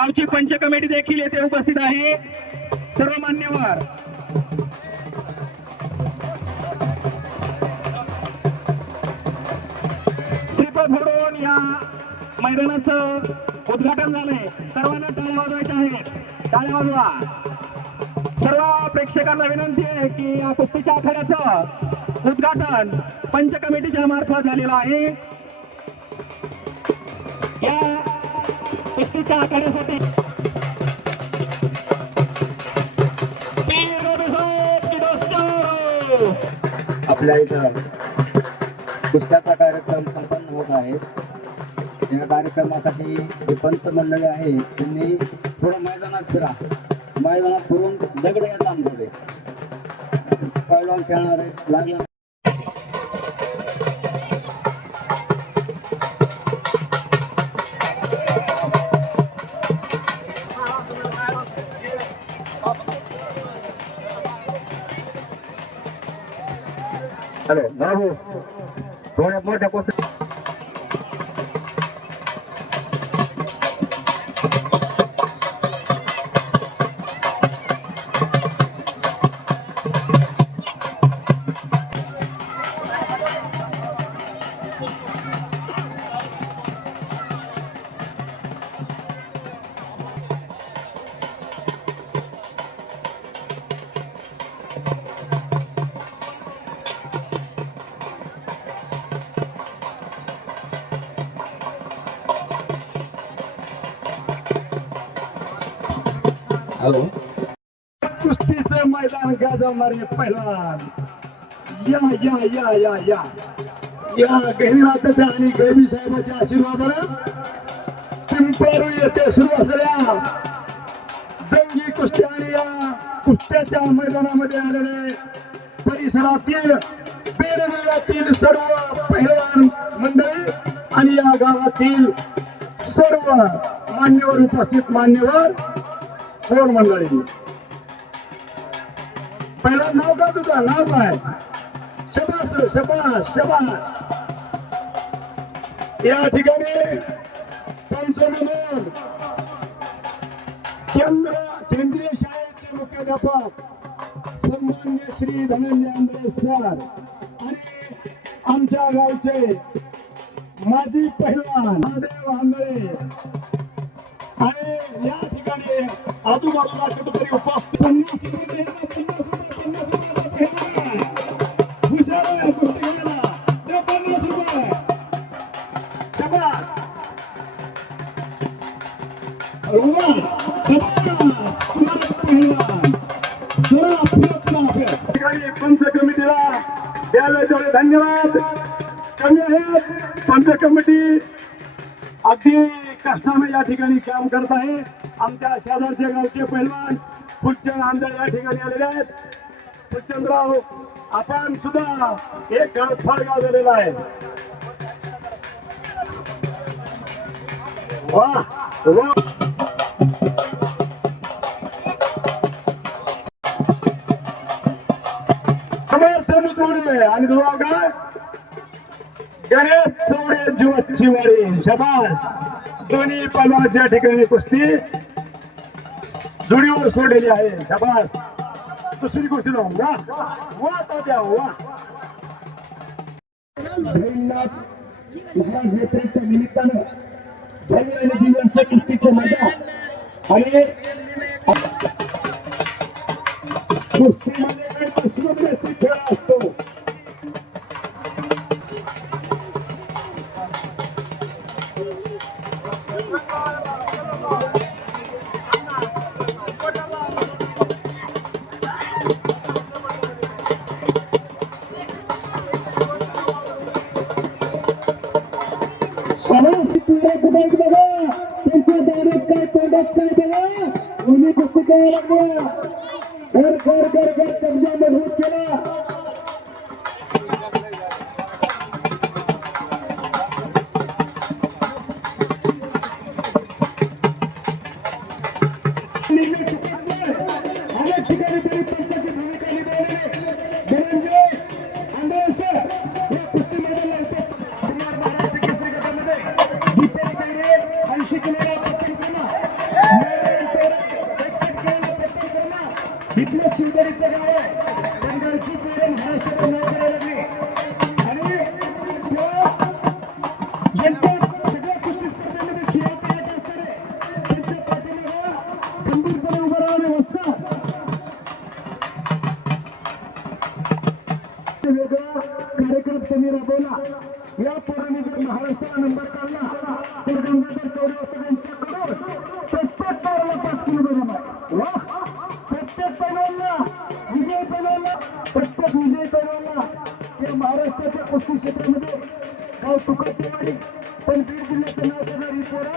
गावची पंच कमिटी देखील येथे उपस्थित आहे. सर्व मान्यवर श्रीपद म्हणून या मैदानाचं उद्घाटन झालंय. सर्वांना टाळ्या वाजवायच्या आहेत. टाळ्या वाजवा. सर्व प्रेक्षकांना विनंती आहे की या कुस्तीच्या आखाड्याचं उद्घाटन पंच कमिटीच्या मार्फत झालेलं आहे. या कुस्तीच्या आखाड्यासाठी दोस्तों आपल्या इथं पुस्तकाचा कार्यक्रम संपन्न होत आहे. या कार्यक्रमासाठी जे पंच मंडळी आहे त्यांनी थोडं मैदानात फिरा. मैदानात फिरून दगड येतात आमच्याकडे पहिलवान खेळणारे लागणार हॅलो बाबू थोड्या मोठ्या कुस्त्या हॅलो गाजवणारे पहिलवान या या या या या या गहिरातच्या आणि गैरी साहेबाच्या आशीर्वादानं पिंपळारू येथे सुरू असलेल्या जंगी कुस्त्या आणि या कुस्त्याच्या मैदानामध्ये आलेले परिसरातील बेरवेळातील सर्व पहिलवान मंडळी आणि या गावातील सर्व मान्यवर उपस्थित मान्यवर कोण मंडळी पहिला नाव का तुझा? नाव काय? शबास शबास शबास. या ठिकाणी पंच केंद्र केंद्रीय शाळेचे मुख्याध्यापक सन्मान्य श्री धनंजय आंबे सर आणि आमच्या गावचे माजी पहिलवान महादेव आंबळे आणि या ठिकाणी आजूबाजूला शेतकरी उपस्थित पंच कमिटीला द्यायला तेवढे धन्यवाद. कमी आहेत. पंच कमिटी अगदी कष्टाने या ठिकाणी काम करत आहे. आमच्या शेजारचे गावचे पैलवान फुलचंद आमदार या ठिकाणी आलेले आहेत. फुलचंदराव आपण सुद्धा एक गाव फार गाव झालेला आहे. वा वा. आणि दुवा काय? गणेश चौडे जीवची वाडी शबास. दोन्ही पलवाच्या ठिकाणी कुस्ती जुडीवर सोडलेली आहे शबास. दुसरी कुस्ती ना वा वा तात्या वा. भीमनाथ महाराज यात्रेच्या निमित्तानं भव्य जीवनच्या कुस्तीचे मजा आणि कुस्ती महाराष्ट्राच्या कुस्ती क्षेत्रामध्ये गाव पण बीड जिल्ह्याचं नाव करणारी पोरं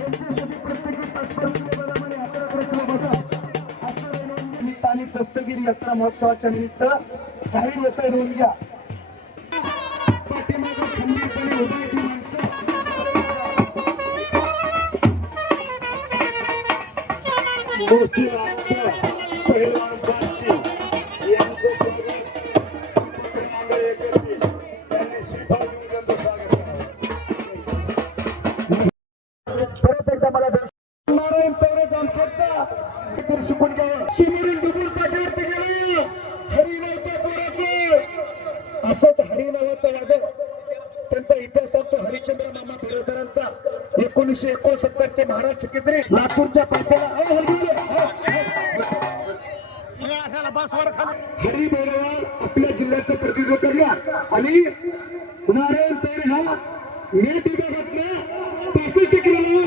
यांच्यासाठी प्रत्येकी आणि निमित्त आणि दस्तगिरी यात्रा महोत्सवाच्या निमित्त काही रुपये देऊन घ्या. पाठीमागं खंबीरपणे एकोणीसशे एकोणसत्तरचे महाराष्ट्र केंद्री. लातूरच्या पाठ्याला हरी बेरवाल आपल्या जिल्ह्याचं प्रतिनिधित्व करणार आणि नारायण चौरे हा नेट विभागातल्या पासष्ट किलोला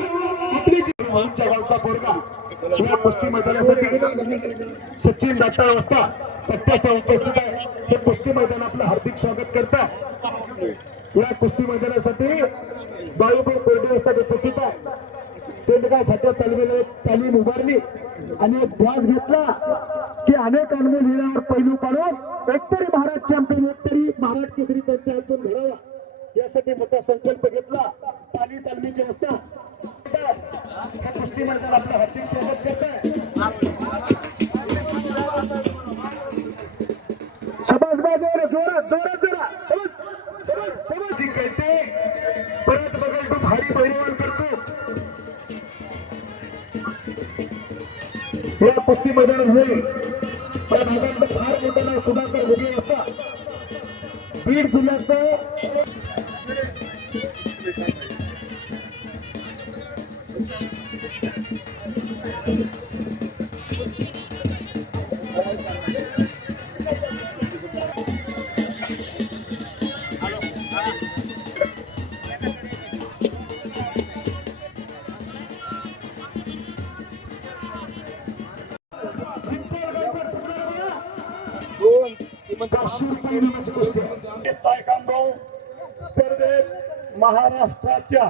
आपल्या जिल्ह्याच्या गावचा बोरगा या कुस्ती मैदानासाठी सचिन दाता अवस्था प्रत्यक्ष उपस्थित आहे हे कुस्ती मैदान आपलं हार्दिक स्वागत करतात. या कुस्ती मैदानासाठी बाळूभाऊ कोरडे असतात उपस्थित आहे. ते काय फाट्या तालमीला एक तालीम उभारली आणि एक ध्यास घेतला की अनेक अनुभव लिहिल्यावर पैलू काढून एकतरी महाराज चॅम्पियन एकतरी महाराज केसरी त्यांच्या हातून घडावा. यासाठी मोठा संकल्प घेतला. पाणी तालमीची व्यवस्था या कुस्ती मैदान आपल्या हार्दिक सोबत करत आहे शबाज बाजूवर जोरात जोरात. या कुस्ती होईल. पण भागातलं फार मोठं सुधाकर घोगे असता बीड जिल्ह्याचं महाराष्ट्राच्या.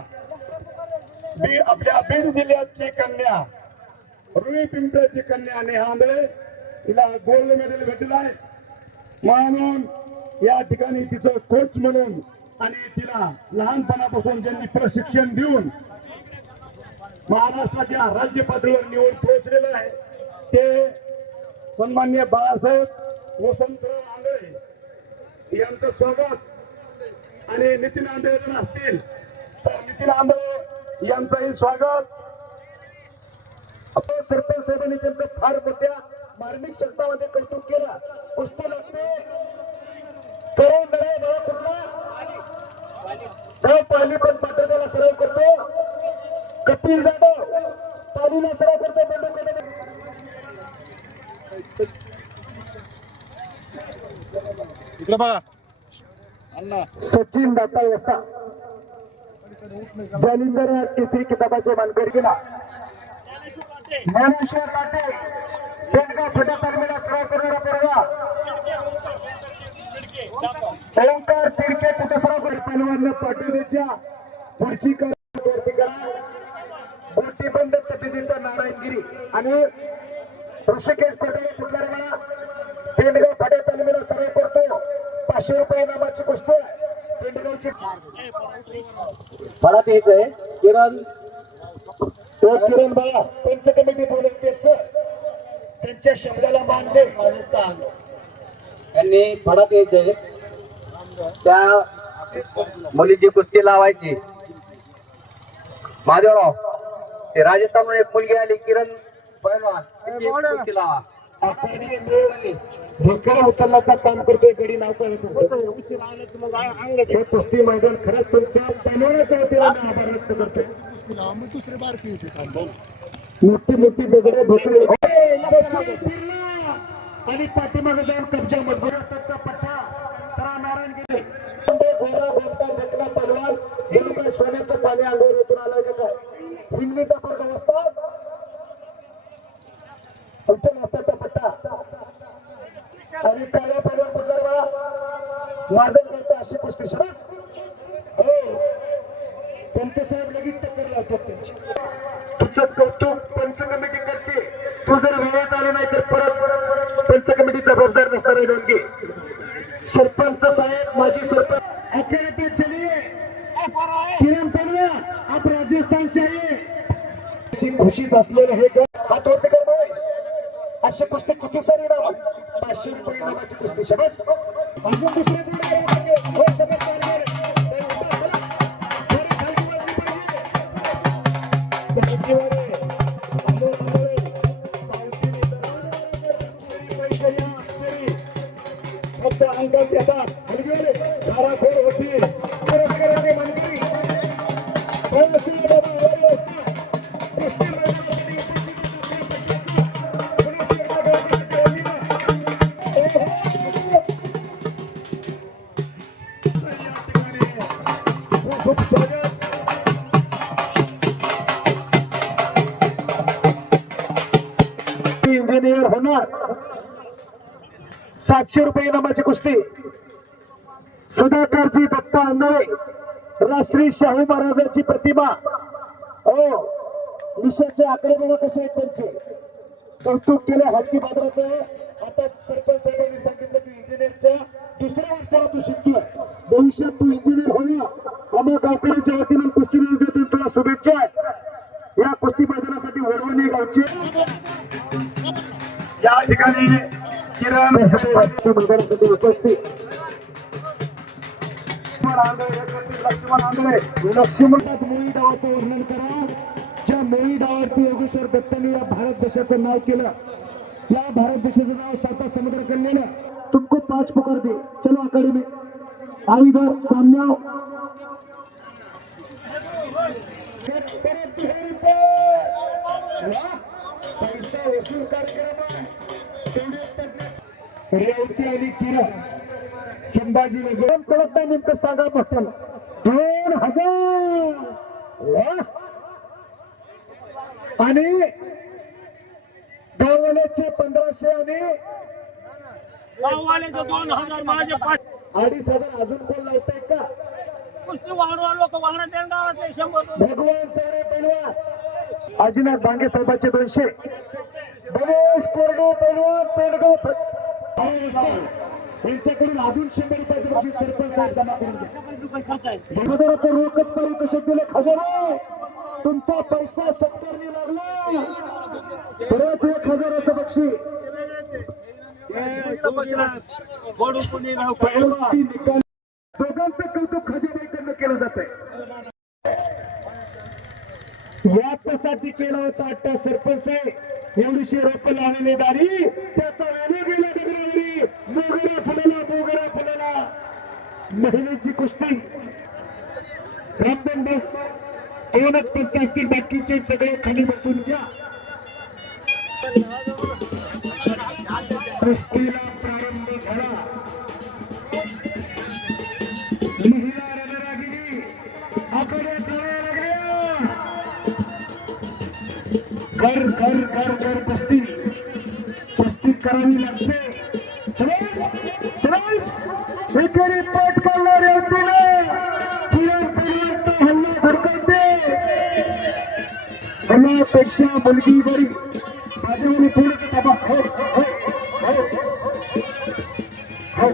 आपल्या बीड जिल्ह्याची कन्या रुई पिंपळ्याची कन्या नेहांबळे तिला गोल्ड मेडल भेटलाय. म्हणून या ठिकाणी तिचं कोच म्हणून आणि तिला लहानपणापासून ज्यांनी प्रशिक्षण देऊन महाराष्ट्राच्या राज्य पातळीवर निवड पोहोचलेलं आहे ते सन्मान्य बाळासाहेब वसंतराव आंबळे यांचं स्वागत. आणि नितीन आंधळे जर असतील. तर नितीन आंधळे यांचंही स्वागत. सरपंच साहेबांनी त्यांचं फार मोठ्या मार्मिक शब्दामध्ये कौतुक केलं. पुस्तक असते. करून कुठला. पाली पण पात्रतेला सराव करतो. कपिल जाधव पालीला सराव करतो बंडू कदम इकडे बघा. सचिन दत्ता व्यवस्था जालिंदर तिसरी किताबाचे मानकरी गेला? ज्ञानेश्वर लाटे त्यांचा छोट्या तालमीला सराव करणारा पोरगा ओंकार तिरके कुठे सराव कर पैलवान पाटीलच्या पुढची वरती करा बोटी बंद पद्धतीचा नारायणगिरी. आणि ऋषिकेश कोटे कुठला रे मला पेंडगाव फाट्या तालमीला सराव करतो पाचशे रुपये नामाची गोष्ट आहे. पेंडगावची आहे. किरण. तो किरण बाळा पंच कमिटी बोलत त्यांच्या शब्दाला मान दे. त्यांनी फडात यायचे त्या मुलीची कुस्ती लावायची. महादेवराव ते राजस्थान एक मुलगी आली किरण पहिलवान. तिची कुस्ती लावा. उचलण्याचं काम करतोय गडी नाव काय हे कुस्ती मैदान खरंच तुमच्या पैलवानाच्या वतीनं मी आभार व्यक्त करतोय मोठी मोठी दगडे ढोकळे आणि पाठीमागे जाऊन कब्जा मजबूत पट्टा. तरा नारायण गेले गोरा गोमटा ढकला पलवान काय सोन्याचं पाणी अंगावर आलं का? काय नाश्त्याचा पट्टा. आणि काळ्या पाण्यावर पडणार माधवरावच्या अशी गोष्टी शरच हो! त्यांचे साहेब लगेच टक्कर लावतात त्यांची. तुझं कौतुक पंच कमिटी करते. तू जर वेळेत आले नाही तर परत पंच कमिटी जबाबदार नसणार आहे दोनगी सरपंच साहेब माजी सरपंच. अकेले पे चलिए किरण पनवा आप राजस्थान से खुशीत असलेलं हे गट हात पाचशे कुस्ती किती सर नाव पाचशे रुपये कुस्ती शबस अजून दुसरे सातशे रुपये इनामाची कुस्ती. सुधाकरजी बाप्पा अंधारे राष्ट्रीय शाहू महाराजांची प्रतिमा. हो निशाचे आकडे कसे आहेत त्यांचे? कौतुक केलं हलकी बाजाराचं आता सरपंच साहेबांनी सांगितलं की इंजिनिअरच्या दुसऱ्या वर्षाला तू शिकतोय भविष्यात तू इंजिनियर होऊया आम्हा गावकऱ्यांच्या वतीनं कुस्ती नियोजन तुला शुभेच्छा आहेत. या कुस्ती मैदानासाठी वडवणी गावचे या ठिकाणी किरण उपस्थित. लक्ष्मण आंधळे लक्ष्मण आंधळे. लक्ष्मणात मोळी डावाचं वर्णन करा. ज्या मोळी डावावरती योगेश्वर दत्तांनी या भारत देशाचं नाव केलं या भारत देशाचं नाव साता समुद्र कन्यानं तुमको पाच पुकार दे. चलो आखाड़ी में आईगर सामने आओ. पैसा वसूल कार्यक्रम रेवती आणि किरण कळत नाही नेमकं सांगा म्हटलं दोन हजार आणि गाववाल्याचे पंधराशे आणि गाववाल्याचे दोन हजार माझे अडीच हजार अजून कोण लावताय का कुस्ती वाढवा लोक वाहन देणार शंभर अजिनाथ भांगे साहेबांचे दोनशे. गणेश कोरडे पैलवान पेडगाव यांच्याकडून अजून शंभर रुपयाचे बक्षीस सरपंच साहेब जमा करून घ्या शंभर रुपये खर्च आहे हजाराचं रोकड करून कसे दिले? खजाना! तुमचा पैसा सत्तरनी लागला. परत एक हजाराचं बक्षीस पैलवान निकाल. दोघांचं कौतुक खजानाकडनं केलं जात आहे याच्यासाठी केला होता अट्टा सरपंच. एवढीशी रोप लावलेली दारी. त्याचा वेळ गेला डगरावरी मोगरा फुलेला मोगरा फुलेला. महिलेची कुस्ती. रामबंड दोनच पंचायती बाकीचे सगळे खाली बसून घ्या. कुस्तीला प्रारंभ झाला. कुस्ती कुस्ती करावी लागते. एकेरी पाठ करणारे हल्ला मुलगी बरी. माझ्यावर पूर्ण बाबा हो हो हो हो. हो.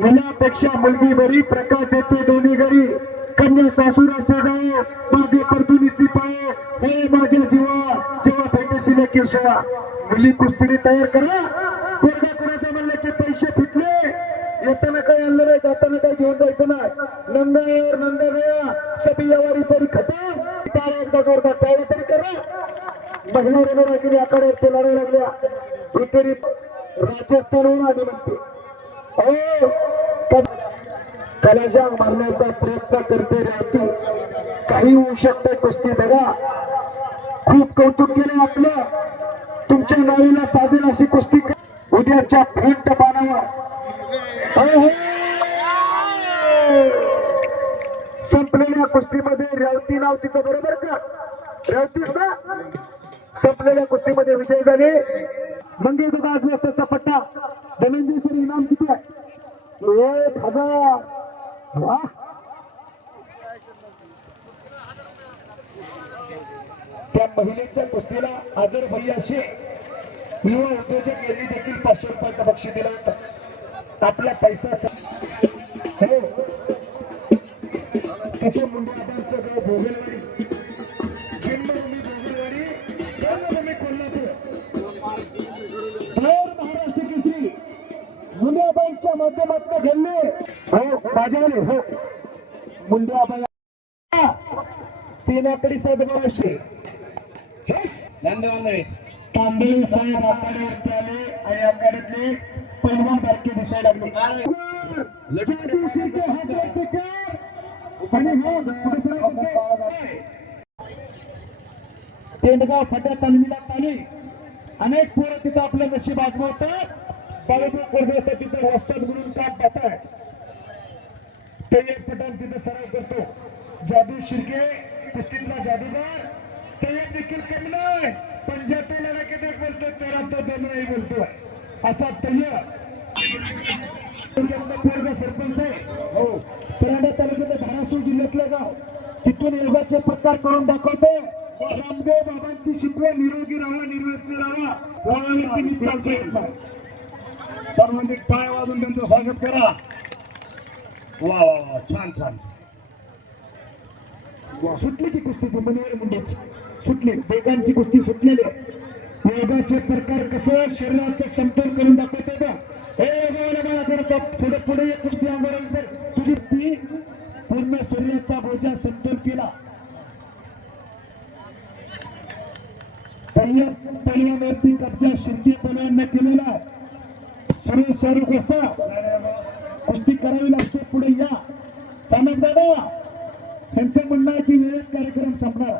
मुलापेक्षा मुलगी बरी प्रकाश देते दोन्ही घरी. कन्या सासूरा शेजाऊ मागे परतुनी पाय हे माझ्या जीवा जेव्हा शिवा मुली कुस्तीने तयार करा कोणत्या कोणाचं म्हणलं की पैसे फिटले? येताना काय आणलं नाही जाताना काय घेऊन जायचं नाही. नंदावर नंदा सभी यावारी तरी खटे टाळ्या एकदा जोरदार टाळ्या तरी करा महिला रणरागिरी आखाड्यावरती लढायला लागल्या. एकेरी राजस्थानहून आली म्हणते. अहो, क- कलाजा मारण्याचा प्रयत्न करते राहते. काही होऊ शकते कुस्ती बघा. खूप कौतुक केलं आपलं. तुमच्या नावीला साधेल अशी कुस्ती उद्याच्या फ्रंट पानावर. अहो, हो. संपलेल्या कुस्तीमध्ये रेवती नाव तिचं बरोबर का? रेवतीच ना संपलेल्या कुस्तीमध्ये विजय झाले. मंगेश दादा आज पट्टा. धनंजय सर इनाम किती आहे एक हजार वा त्या महिलेच्या कुस्तीला आदर भैयाशी युवा उद्योजक यांनी देखील पाचशे रुपयाचं बक्षीस दिलं होतं. आपला पैसा हो तसे मुंडेआबांचं गाव भोगलवाडी. जन्मभूमी भोगलवाडी जन्मभूमी कोल्हापूर. महाराष्ट्र केसरी माध्यमातून घडले. हो माझ्या हो. मुंडेआबा तीन आकडी असे तांबे साहेब आखाड्यावरती आले आणि आखाड्यातले पहिला बारके दिसायला लागले? तेंडगाव फाट्या तालमीला पाणी अनेक पोरं तिथं आपलं नशीब आजमावतात कोरडे तिथं काम पाहताय. ते एक पटाल तिथं सराव करतो. जादू शिर्के कुस्तीतला जादूगार. ते देखील कमी नाही. पंजाबी लढा किती बोलतो तेरा तो दोन नाही बोलतो असा तय्य पोरगा सरपंच आहे. हो. परांडा तालुक्यात धाराशिव जिल्ह्यातलं गाव. तिथून योगाचे प्रकार करून दाखवतो रामदेव बाबांची शिकवण निरोगी राहा निर्व्यसनी राहा. वळणावरती मित्रांचा येत नाही. सर्वांनी टाळ वाजून त्यांचं स्वागत करा. वा वा वा. छान छान. सुटली ती कुस्ती ती मनेर मुंडेची सुटली वेगांची गोष्टी सुटलेली. आहे. वेगाचे प्रकार कसं शरीराचं समतोल करून दाखवते का हे पुढे पुढे कुस्ती अंगावर तुझी ती पूर्ण शरीराचा बोजा समतोल केला. पहिल्या पहिल्यावरती कब्जा शिर्के पहिल्यांदा केलेला आहे. सर्व सर्व गोष्ट. कुस्ती करावी लागते पुढे या. चालक दादा त्यांचं म्हणणं आहे की वेळेत कार्यक्रम संपणार.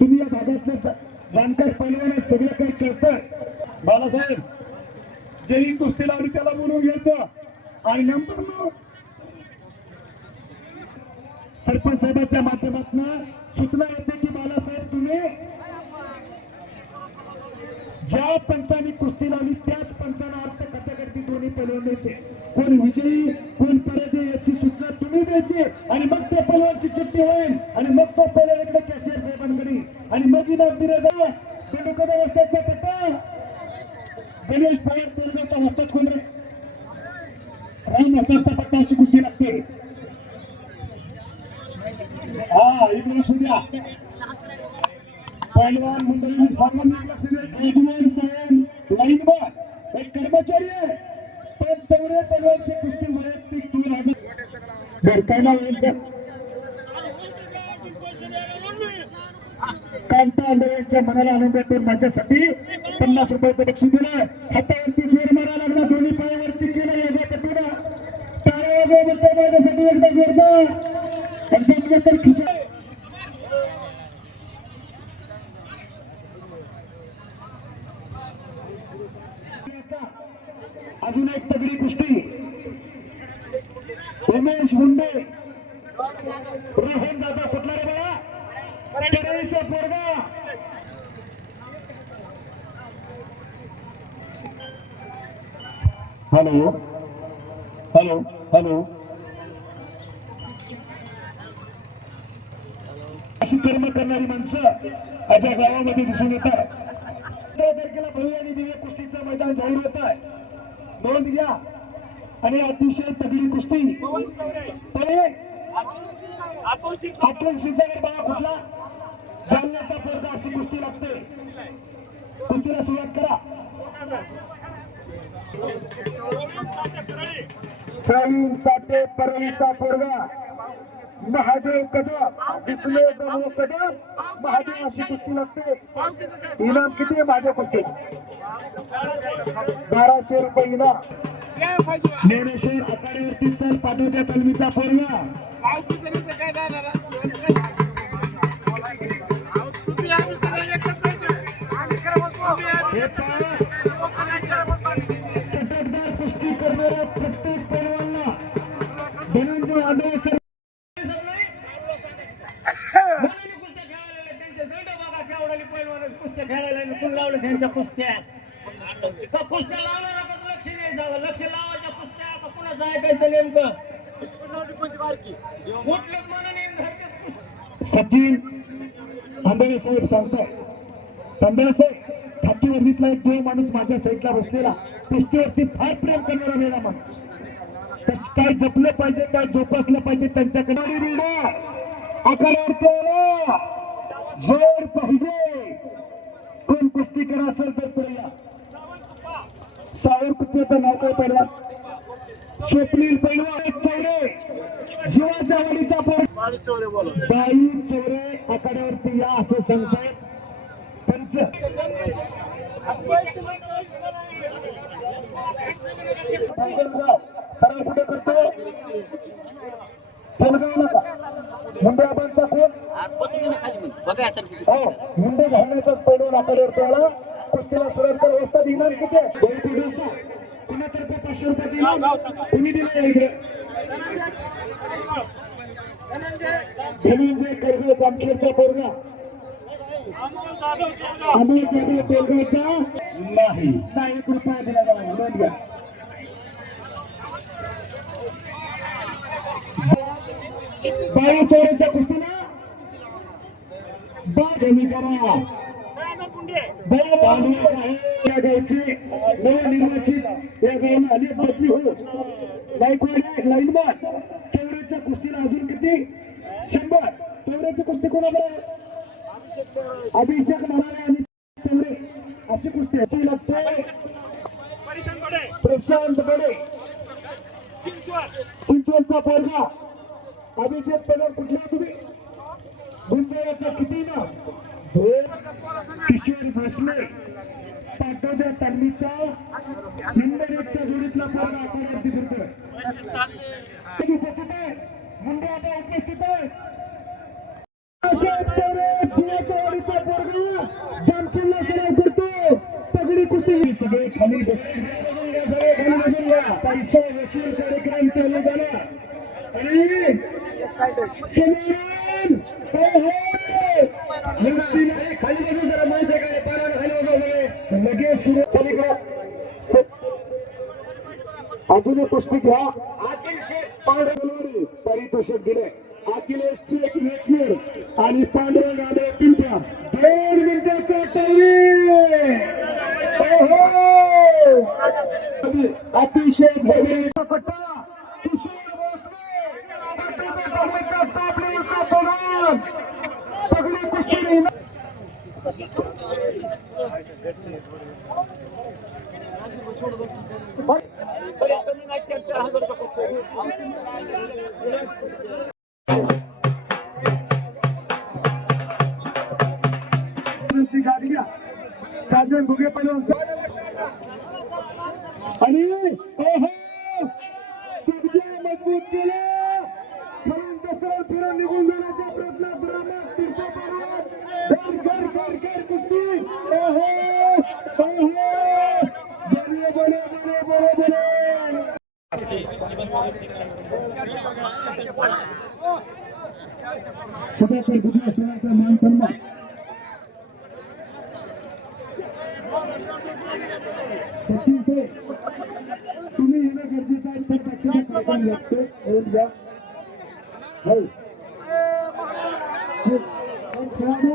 तुम्ही या भागातले जा- जाणकार पहिलवान सगळं काही करतात बालासाहेब जेही कुस्ती लावली त्याला बोलवून घ्यायचं. आणि नंतर मग सरपंच साहेबांच्या माध्यमातून सूचना येते की बालासाहेब तुम्ही ज्या पंचांनी कुस्ती लावली त्याच पंचांना अर्थ कथाकथी दोन्ही पैलवानांचे कोण विजयी कोण पराजय याची सूचना तुम्ही द्यायची. आणि मग त्या पलवानची चिठ्ठी होईल. आणि मग तो पैलवान इकडे कॅशियर साहेबांकडे आणि मग इनाम दिला जा बेडूकडे पट्टा गणेश पवार तेलगावचा वस्ताद कोण रे राम वस्तादचा पट्टा अशी कुस्ती लागते हा इकडे लक्ष द्या पहिलवान मंडळी सामान्य लक्ष द्या यजमान साहेब लाईनवर एक कर्मचारी आहे पण चौऱ्या चौऱ्यांची कुस्ती वैयक्तिक तीन हजार काय मनाला आनंद माझ्यासाठी. पन्नास रुपयाचं बक्षीस दिलं. हातावरती जोर मारा लागला. दोन्ही पायावरती केलं. योगा पटून टाळ्या माझ्यासाठी एकदा जोरदार तर खिशा अजून एक तगडी कुस्ती. उमेश मुंडे कुठला रे बाळा. पोरगा. हॅलो. हॅलो. हॅलो. अशी कर्म करणारी माणसं माझ्या गावामध्ये दिसून येत आहे तारखेला भव्य आणि दिव्य कुस्तीचं मैदान जाहीर होत आहे. नोंद घ्या. आणि अतिशय तगडी कुस्ती. तरी कुठला? जालन्याचा पोरगा अशी कुस्ती लागते. कुस्तीला सुरुवात करा. प्रवीण चाटे परळीचा पोरगा. महादेव कदम दिसले दमो कदम. महादेव अशी कुस्ती लागते. इनाम किती आहे महादेव कुस्ती बाराशे रुपये इनाम. ज्ञानेश्वर आखाड्यावरती तर पाठवत्या तलवीचा पोरगा. हे कुस्त्या खेळायला लावलं त्यांच्या कुस्त्या कुस्त्या लावणारा लक्ष नाही जावं. लक्ष लावायच्या कुस्त्या. कुणाचं ऐकायचं नेमकं कुठलं मनाने धरते कुस्त्या. सचिन आंबेडे साहेब सांगताय. आंबेडे साहेब ठाकीवर्दीतला एक देव माणूस माझ्या साईडला बसलेला. कुस्तीवरती फार प्रेम करणारा वेळा माणूस. काय जपलं पाहिजे काय जोपासलं पाहिजे त्यांच्याकडे? आकारावरती जोर पाहिजे. कोण कुस्ती करा असेल तर पुढे या सावर नाव काय पहिला? स्वप्नील पैलवान चौरे जीवाच्या वाडीचा पोर बाई चौरे आखाड्यावरती या असं सांगतायत. पंच सरळ कुठे करतो फलगावला का? मुंडे आबांचा कोण हो मुंडे घालण्याचा पैलवान आखाड्यावरती आला. कुस्तीला सुरुवात कर. व्यवस्था दिनार किती आहे? कुणातर्फे पाचशे रुपये दिले तुम्ही दिले धनंजय कर्वे जामखेडचा पोरगा अमोल जाधव तेलगावचा नाही नाही कृपया दिला जाणार नोंद घ्या बाई चोरीच्या कुस्तीला बा कमी करा या गावची नवनिर्वाचित या गावाला अनेक बदली चौऱ्याच्या कुस्तीला अजून किती शंभर चौऱ्याची कुस्ती कोणाकडे अभिषेक महाराज आणि चौरे अशी कुस्ती लागते प्रशांत बडे चिंचवडचा पोरगा अभिषेक पवार कुठला तुम्ही? किती ना? किशोर भोसले पाटोद्या तन्मीचा नंबर एकच्या जोडीतला पोरगा आखाड्यावरती फिरतोय उपस्थित आहे मुंडे आता उपस्थित आहे जामखेडला सराव करतो पगडी कुस्ती सगळे खाली बसून घ्या, सगळे खाली बसून घ्या. पैसा वसूल कार्यक्रम चालू झाला आणि खाली बसून जरा काय पाण्याला खाली लगेच सुरू खाली करा. अजून एक घ्या पांढरे पारितोषिक दिले अखिलेश शेख आणि पांडुरंग आले पिंपळा दोन मिनिटाचा अतिशय भव्य सदाचार कुठे असण्याचा मान सन्मान सचिन ते तुम्ही येणं गरजेचं आहे तर बाकीचं कार्यक्रम लागतो येऊन घ्या हो हे, पण खेळाडू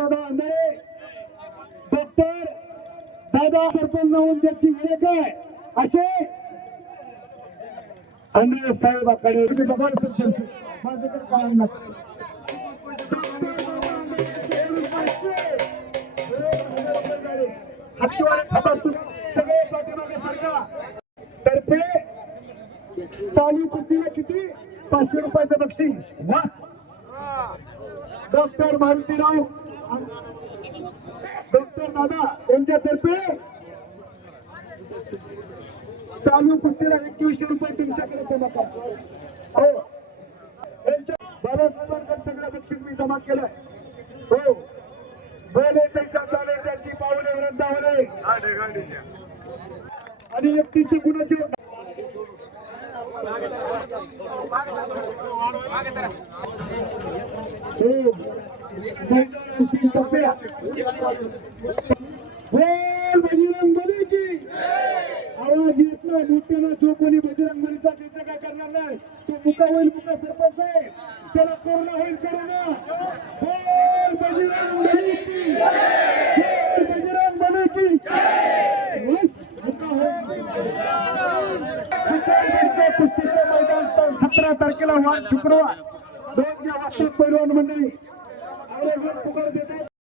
दादा अंधारे डॉक्टर दादा सरपंच म्हणून ज्याची आहे. असे अंधारे साहेबाकडे सरपंच माझ्याकडे काय सगळे पाठीमागे तर्फे चालू कुस्तीला किती? पाचशे रुपयाचं बक्षीस. डॉक्टर मारुतीराव डॉक्टर दादा यांच्यातर्फे चालू कुस्तीला एकवीसशे रुपये तुमच्याकडे जमा करतो. हो. यांच्या बाबासाहेबांकडे सगळं बक्षीस मी जमा केलंय. हो. बोले त्याच्या चाले त्याची पावले वृंदावले आणि व्यक्तीचे गुणाचे Iyi niyo mpamvu.